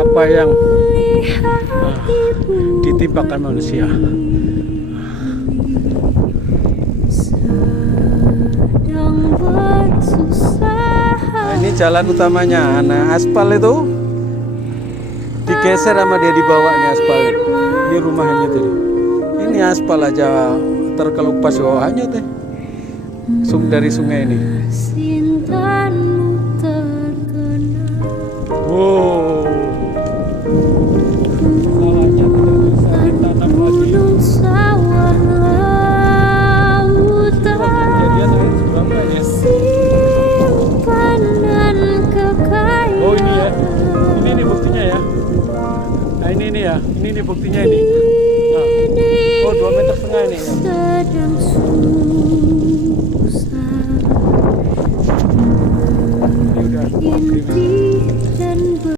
apa yang ditimpakan manusia. Nah, ini jalan utamanya. Nah, aspal itu digeser sama dia, dibawa nih aspal. Ini rumahnya tuh. Ini aspal aja terkelupas hanyut deh. Dari sungai ini. Wow. Salahnya tidak bisa ditanam lagi. Kejadian air berapa ya? Oh ini ya. Ini nih buktinya ya. Nah ini ya. Ini nih buktinya ini. Nah. Oh 2,5 meter ini ya.